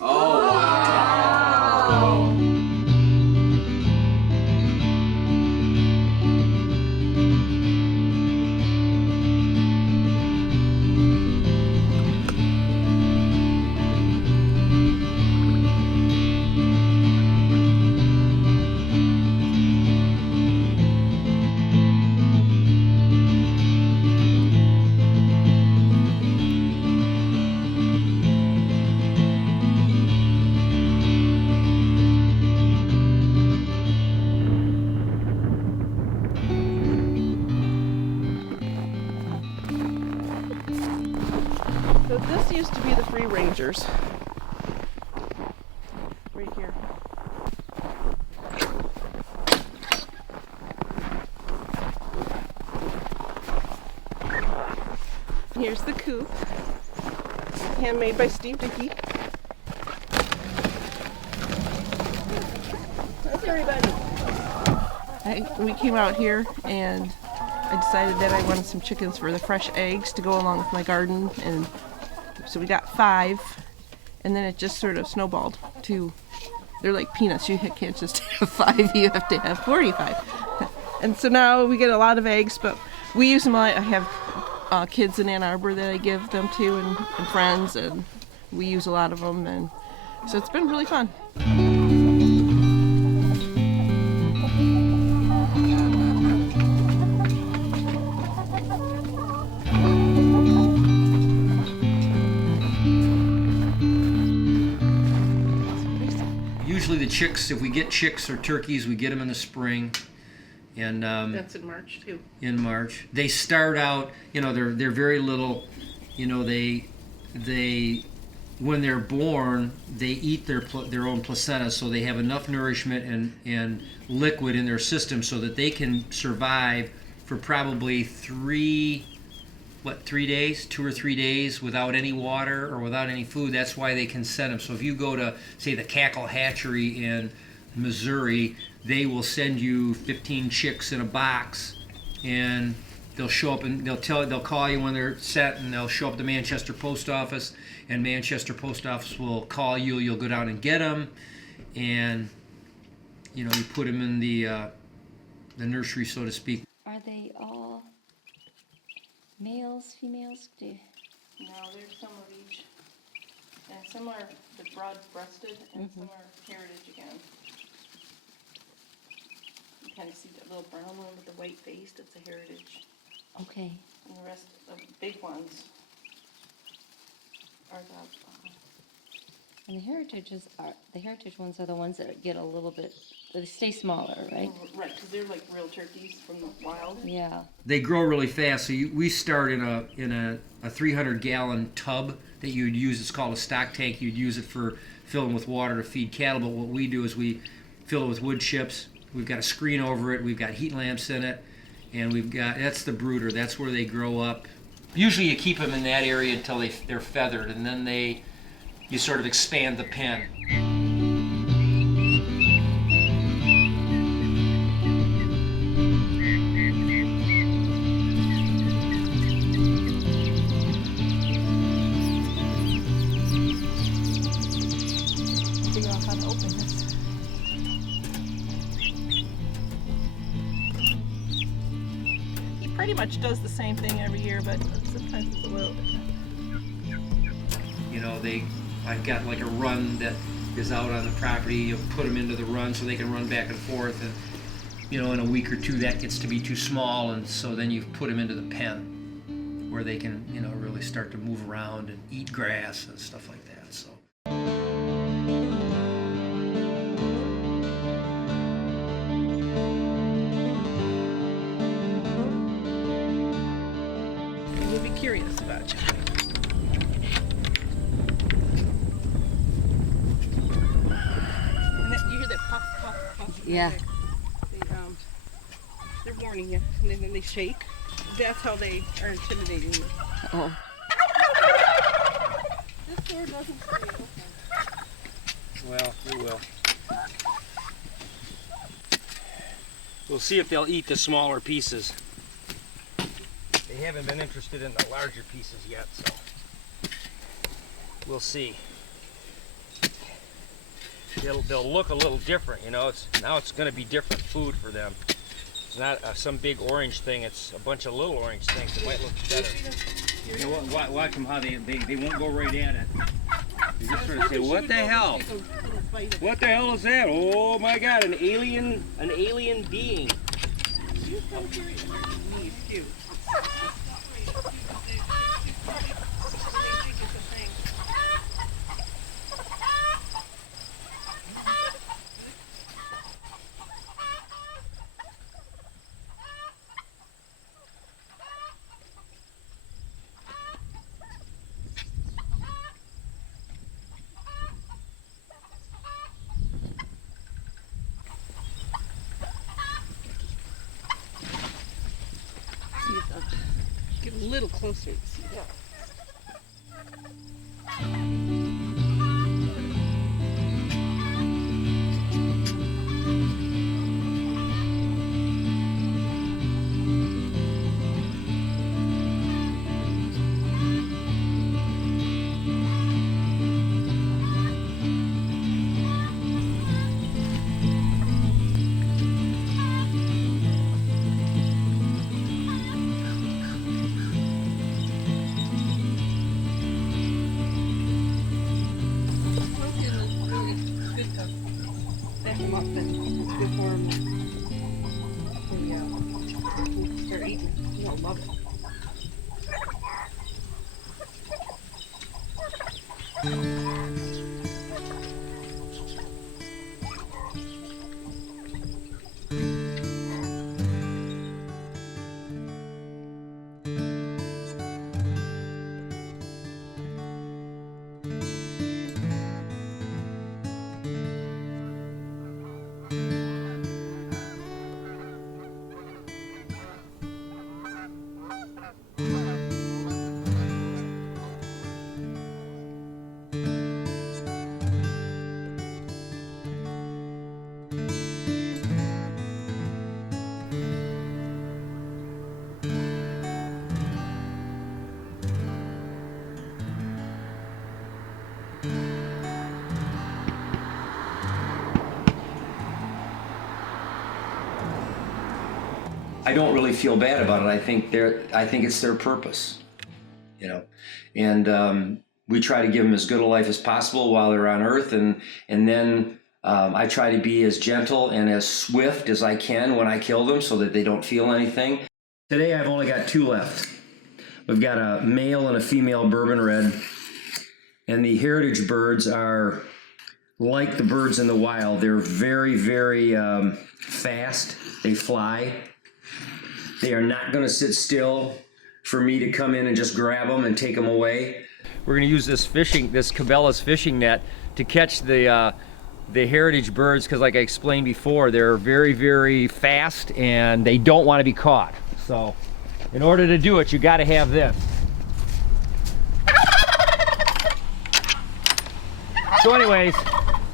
Oh, wow. So this used to be the free rangers. Right here. Here's the coop. Handmade by Dickie. That's everybody. We came out here and I decided that I wanted some chickens for the fresh eggs to go along with my garden, and so we got 5, and then it just sort of snowballed to, they're like peanuts, you can't just have 5, you have to have 45. And so now we get a lot of eggs, but we use them a lot. I have kids in Ann Arbor that I give them to, and friends, and we use a lot of them, and so it's been really fun. Usually the chicks, if we get chicks or turkeys, we get them in the spring, and That's in March too. in March. They start out, they're very little, they when they're born, they eat their own placenta, so they have enough nourishment and liquid in their system so that they can survive for probably 3 days, 2 or 3 days without any water or without any food. That's why they can send them. So if you go to, say, the Cackle Hatchery in Missouri, they will send you 15 chicks in a box, and they'll show up and they'll call you when they're set, and they'll show up at the Manchester Post Office, and Manchester Post Office will call you. You'll go down and get them, and you put them in the nursery, so to speak. Are they all males, females? No, there's some of each. And some are the broad-breasted, and some are heritage again. You kind of see that little brown one with the white face, that's a heritage. Okay. And the rest of the big ones are the... And the heritage ones are the ones that get a little bit, they stay smaller, right? Right, because they're like real turkeys from the wild. Yeah. They grow really fast, so we start in a 300-gallon tub that you'd use. It's called a stock tank. You'd use it for filling with water to feed cattle, but what we do is we fill it with wood chips. We've got a screen over it. We've got heat lamps in it, and that's the brooder. That's where they grow up. Usually you keep them in that area until they're feathered, and then you sort of expand the pen. Figure out how to open this. He pretty much does the same thing every year, but sometimes it's a little different. I've got like a run that is out on the property. You put them into the run so they can run back and forth, and in a week or 2 that gets to be too small, and so then you put them into the pen where they can really start to move around and eat grass and stuff like that. So. We'll be curious about you. You hear that puff, puff, puff? Yeah. They're warning you, and then they shake. That's how they are intimidating you. Oh. This door doesn't stay open. Well, we will. We'll see if they'll eat the smaller pieces. They haven't been interested in the larger pieces yet, so we'll see. they'll look a little different, you know. Now it's going to be different food for them. It's not some big orange thing. It's a bunch of little orange things that might look better. You know, watch them how they won't go right at it. They just sort of say, "What the hell? What the hell is that? Oh my God, an alien being." Get a little closer to see that. I don't really feel bad about it. I think it's their purpose, you know, and we try to give them as good a life as possible while they're on Earth, and then I try to be as gentle and as swift as I can when I kill them, so that they don't feel anything. Today I've only got 2 left. We've got a male and a female bourbon red, and the heritage birds are like the birds in the wild. They're very, very fast. They fly. They are not going to sit still for me to come in and just grab them and take them away. We're going to use this Cabela's fishing net to catch the heritage birds, because like I explained before, they're very, very fast and they don't want to be caught. So in order to do it, you got to have this. So anyways,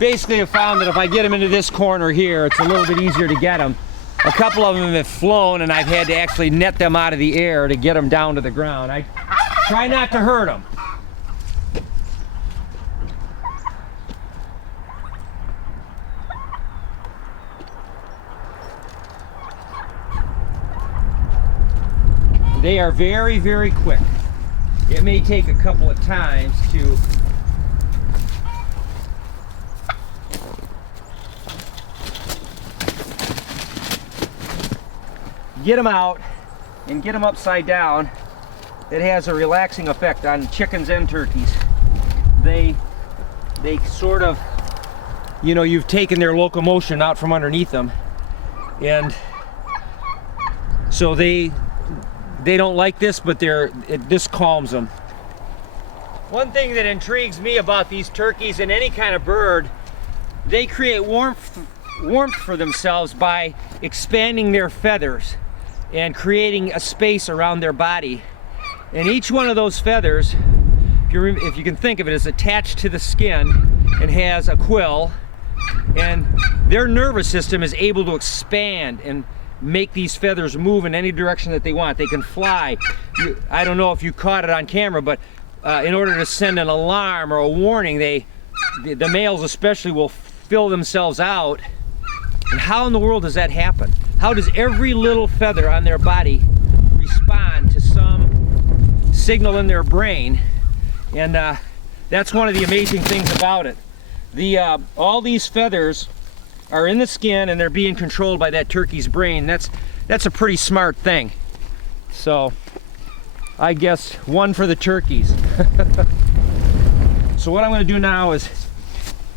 basically I found that if I get them into this corner here, it's a little bit easier to get them. A couple of them have flown, and I've had to actually net them out of the air to get them down to the ground. I try not to hurt them. They are very, very quick. It may take a couple of times to get them out and get them upside down. It has a relaxing effect on chickens and turkeys. They sort of, you know, you've taken their locomotion out from underneath them, and so they don't like this, but this calms them. One thing that intrigues me about these turkeys and any kind of bird, they create warmth for themselves by expanding their feathers and creating a space around their body. And each one of those feathers, if you can think of it, is attached to the skin and has a quill, and their nervous system is able to expand and make these feathers move in any direction that they want. They can fly. I don't know if you caught it on camera, but in order to send an alarm or a warning, the males especially will fill themselves out. And how in the world does that happen? How does every little feather on their body respond to some signal in their brain? And that's one of the amazing things about it. All these feathers are in the skin and they're being controlled by that turkey's brain. That's a pretty smart thing. So I guess one for the turkeys. So what I'm going to do now is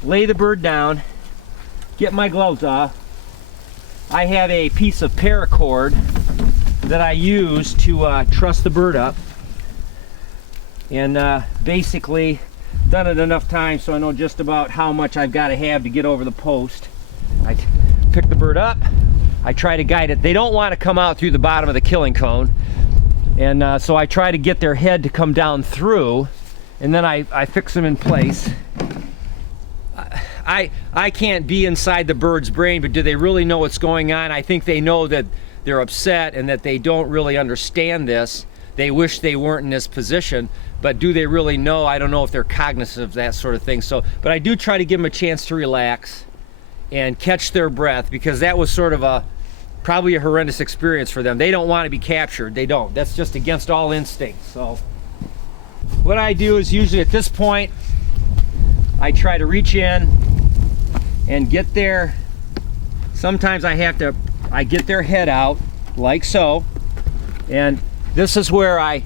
lay the bird down, get my gloves off. I have a piece of paracord that I use to truss the bird up, and basically done it enough times so I know just about how much I've got to have to get over the post. I pick the bird up, I try to guide it. They don't want to come out through the bottom of the killing cone, and so I try to get their head to come down through, and then I fix them in place. I can't be inside the bird's brain, but do they really know what's going on? I think they know that they're upset and that they don't really understand this. They wish they weren't in this position, but do they really know? I don't know if they're cognizant of that sort of thing. So, but I do try to give them a chance to relax and catch their breath, because that was sort of probably a horrendous experience for them. They don't want to be captured. They don't. That's just against all instinct. So what I do is usually at this point, I try to reach in and get their, sometimes I get their head out like so, and this is where I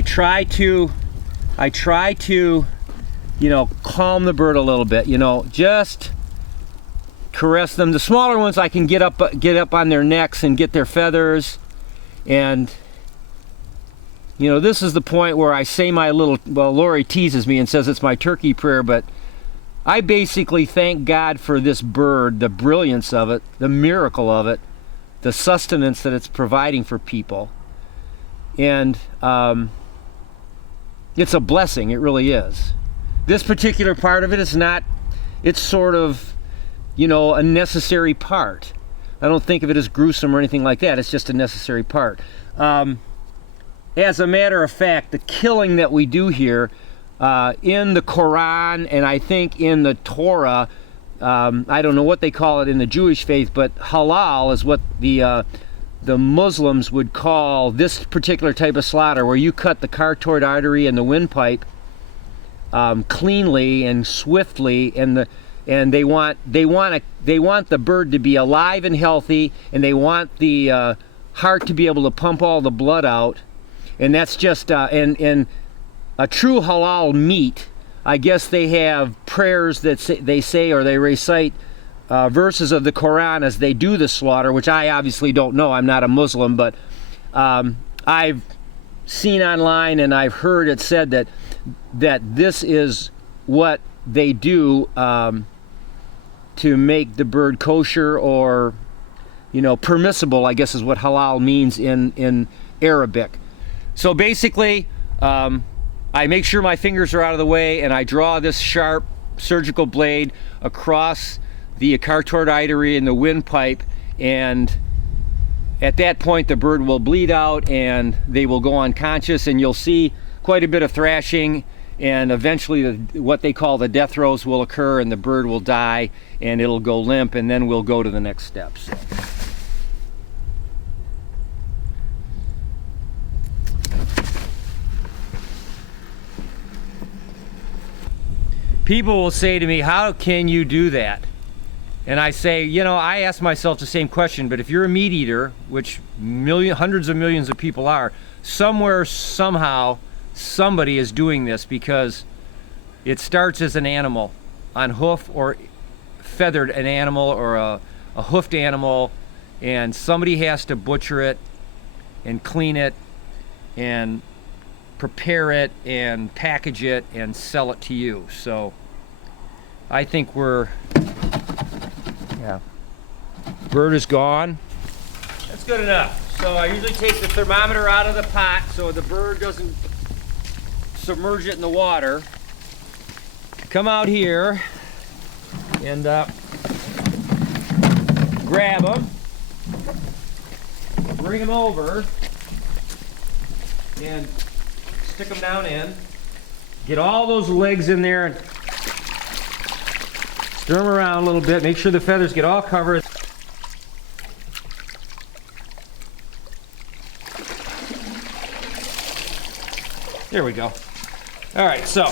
try to, you know, calm the bird a little bit, you know, just caress them. The smaller ones I can get up on their necks and get their feathers, and you know, this is the point where I say my little, well, Lori teases me and says it's my turkey prayer, but I basically thank God for this bird, the brilliance of it, the miracle of it, the sustenance that it's providing for people. And it's a blessing, it really is. This particular part of it is not, it's sort of, you know, a necessary part. I don't think of it as gruesome or anything like that, it's just a necessary part. As a matter of fact, the killing that we do here, in the Quran and I think in the Torah, I don't know what they call it in the Jewish faith, but halal is what the Muslims would call this particular type of slaughter, where you cut the carotid artery and the windpipe cleanly and swiftly, and they want the bird to be alive and healthy, and they want the heart to be able to pump all the blood out, and that's just and a true halal meat, I guess they have prayers that they say, or they recite verses of the Quran as they do the slaughter, which I obviously don't know. I'm not a Muslim, but I've seen online and I've heard it said that this is what they do to make the bird kosher, or, you know, permissible, I guess is what halal means in Arabic. So basically, I make sure my fingers are out of the way, and I draw this sharp surgical blade across the carotid artery and the windpipe, and at that point the bird will bleed out and they will go unconscious, and you'll see quite a bit of thrashing, and eventually what they call the death throes will occur, and the bird will die and it'll go limp, and then we'll go to the next steps. People will say to me, how can you do that? And I say, you know, I ask myself the same question, but if you're a meat eater, which hundreds of millions of people are, somewhere, somehow, somebody is doing this, because it starts as an animal, on hoof or feathered an animal, or a hoofed animal, and somebody has to butcher it and clean it and prepare it and package it and sell it to you. So I think bird is gone. That's good enough. So I usually take the thermometer out of the pot so the bird doesn't submerge it in the water. Come out here and grab them, bring them over, and stick them down in. Get all those legs in there and Stir them around a little bit. Make sure the feathers get all covered. There we go. All right, so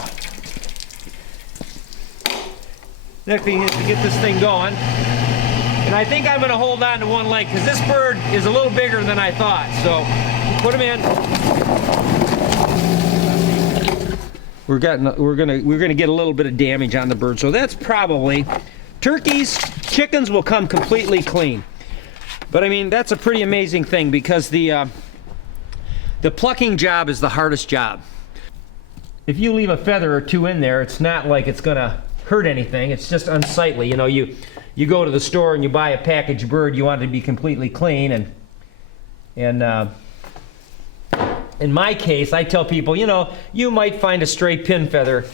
next thing is to get this thing going. And I think I'm gonna hold on to one leg because this bird is a little bigger than I thought. So put him in. We're gonna get a little bit of damage on the bird. So that's probably turkeys. Chickens will come completely clean. But I mean, that's a pretty amazing thing because the plucking job is the hardest job. If you leave a feather or two in there, it's not like it's gonna hurt anything. It's just unsightly. You know, you go to the store and you buy a packaged bird, you want it to be completely clean. And in my case, I tell people, you know, you might find a stray pin feather,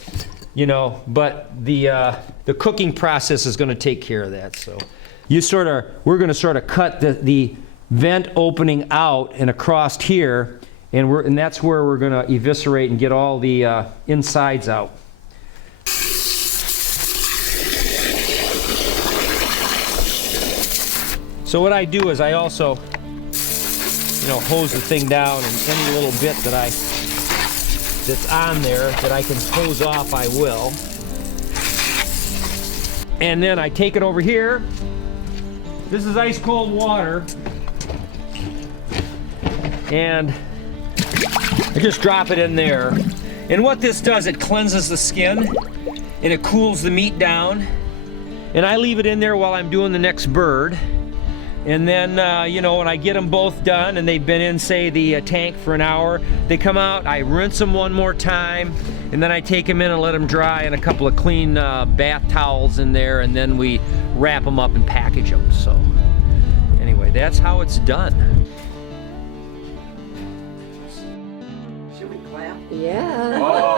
you know, but the cooking process is gonna take care of that. So we're gonna sort of cut the vent opening out and across here, and that's where we're gonna eviscerate and get all the insides out. So what I do is I also, you know, hose the thing down, and any little bit that's on there that I can hose off, I will. And then I take it over here. This is ice cold water. And I just drop it in there. And what this does, it cleanses the skin and it cools the meat down. And I leave it in there while I'm doing the next bird. And then, you know, when I get them both done and they've been in, say, the tank for an hour, they come out, I rinse them one more time, and then I take them in and let them dry in a couple of clean bath towels in there, and then we wrap them up and package them. So, anyway, that's how it's done. Should we clap? Yeah. Oh.